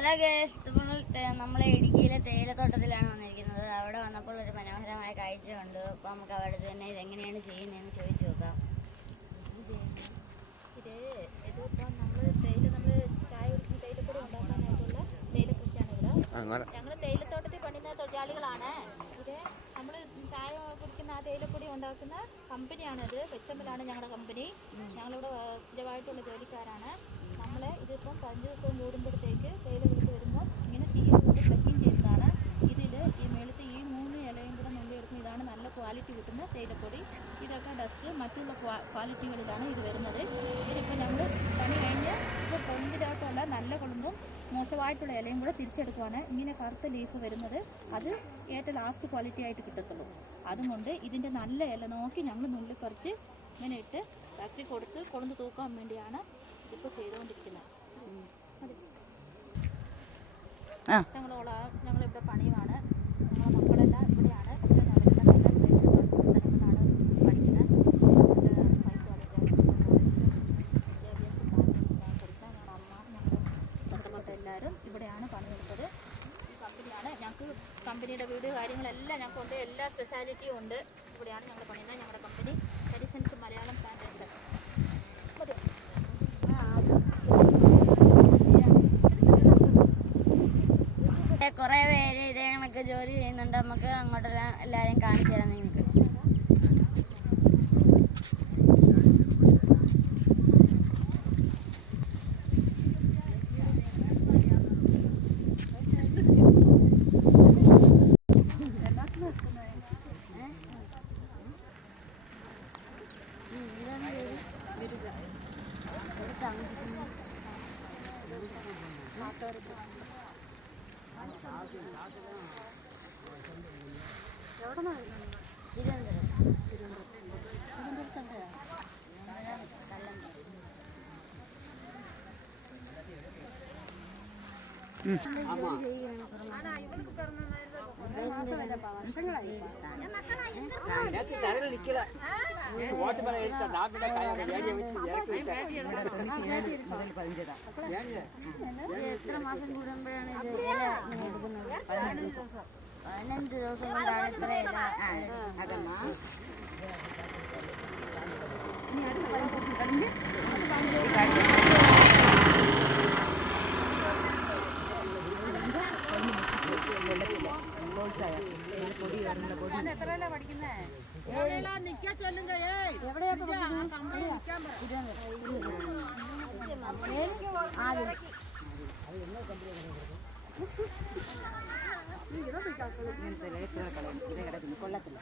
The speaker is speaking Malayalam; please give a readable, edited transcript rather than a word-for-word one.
ഹലോ ഗേസ്, നമ്മളെ ഇടുക്കിയിലെ തേയിലത്തോട്ടത്തിലാണ് വന്നിരിക്കുന്നത്. അവിടെ വന്നപ്പോൾ ഒരു മനോഹരമായ കാഴ്ചയുണ്ട്. അപ്പോൾ നമുക്ക് അവിടെ തന്നെ ഇതെങ്ങനെയാണ് ചെയ്യുന്നതെന്ന് ചോദിച്ചു നോക്കാം. ഇതിപ്പം നമ്മൾ ചായ കുടിക്കുന്ന തേയിലപ്പൊടി ഉണ്ടാക്കാനായിട്ടുള്ള തേയില കൃഷിയാണ് ഇവിടെ. ഞങ്ങൾ തേയിലത്തോട്ടത്തിൽ പണിയുന്ന തൊഴിലാളികളാണ്. ഇത് നമ്മൾ ചായ കുടിക്കുന്ന ആ തേയിലപ്പൊടി ഉണ്ടാക്കുന്ന കമ്പനിയാണിത്. വെച്ചമ്പലാണ് ഞങ്ങളുടെ കമ്പനി. ഞങ്ങളിവിടെ സ്ഥിരമായിട്ടുള്ള ജോലിക്കാരാണ്. നമ്മൾ ഇതിപ്പം 5 ദിവസം കൂടുമ്പോഴത്തേക്ക് തേയില വിളിച്ച് വരുമ്പോൾ ഇങ്ങനെ കൊണ്ട് പ്ലക്കിങ് ചെയ്യുന്നതാണ്. ഇതിൽ ഈ മേളത്തെ ഈ 3 ഇലയും കൂടെ നുള്ളിയെടുക്കുന്ന ഇതാണ് നല്ല ക്വാളിറ്റി കിട്ടുന്ന തേയിലപ്പൊടി. ഇതൊക്കെ ഡസ്റ്റ് മറ്റുള്ള ക്വാളിറ്റികളിലാണ് ഇത് വരുന്നത്. ഇതിപ്പോൾ നമ്മൾ പണി കഴിഞ്ഞ് ഇപ്പോൾ കൊമ്പിലായിട്ടുള്ള നല്ല കൊളുമ്പും മോശമായിട്ടുള്ള ഇലയും കൂടെ തിരിച്ചെടുക്കുവാണ്. ഇങ്ങനെ കറുത്ത ലീഫ് വരുന്നത് അത് ഏറ്റവും ലാസ്റ്റ് ക്വാളിറ്റി ആയിട്ട് കിട്ടത്തുള്ളൂ. അതുകൊണ്ട് ഇതിൻ്റെ നല്ല ഇല നോക്കി ഞങ്ങൾ നുള്ളിപ്പറിച്ച് ഇങ്ങനെ ഇട്ട് ഫാക്ടറി കൊടുത്ത് കൊണ്ടുവന്ന് തൂക്കാൻ വേണ്ടിയാണ് ഇപ്പോൾ ചെയ്തുകൊണ്ടിരിക്കുന്നത്. ഞങ്ങളിവിടെ പണിയുമാണ്. ഞങ്ങളുടെ മക്കളെല്ലാം ഇവിടെയാണ്. പക്ഷേ ഞങ്ങളുടെ സ്ഥലങ്ങളാണ് പഠിക്കുന്നത്. ഞങ്ങളുടെ അമ്മ എല്ലാവരും ഇവിടെയാണ് പണിയെടുത്തത്. ഈ കമ്പനിയാണ്. ഞങ്ങൾക്ക് കമ്പനിയുടെ വീട് കാര്യങ്ങളെല്ലാം ഞങ്ങൾക്കുണ്ട്. എല്ലാ സ്പെഷ്യാലിറ്റിയും ഉണ്ട്. ഇവിടെയാണ് ഞങ്ങൾ പണിയുന്നത്. ഞങ്ങളുടെ കമ്പനി മെഡിസിൻസ് മലയാളം പ്ലാന്റേഷൻ. കുറേ പേര് ഇതേ കണക്ക് ജോലി ചെയ്യുന്നുണ്ട്. നമുക്ക് അങ്ങോട്ടെല്ലാം എല്ലാവരെയും കാണിച്ചു തരാം നിങ്ങൾക്ക്. എത്ര മാസം കൂടുമ്പോഴാണ് ഇത് എടുക്കുന്നത്? 15 ദിവസം കൊണ്ടാണ് ഇത്ര എത്രയല്ല പഠിക്കുന്നേ? കൊള്ളത്തില്ല.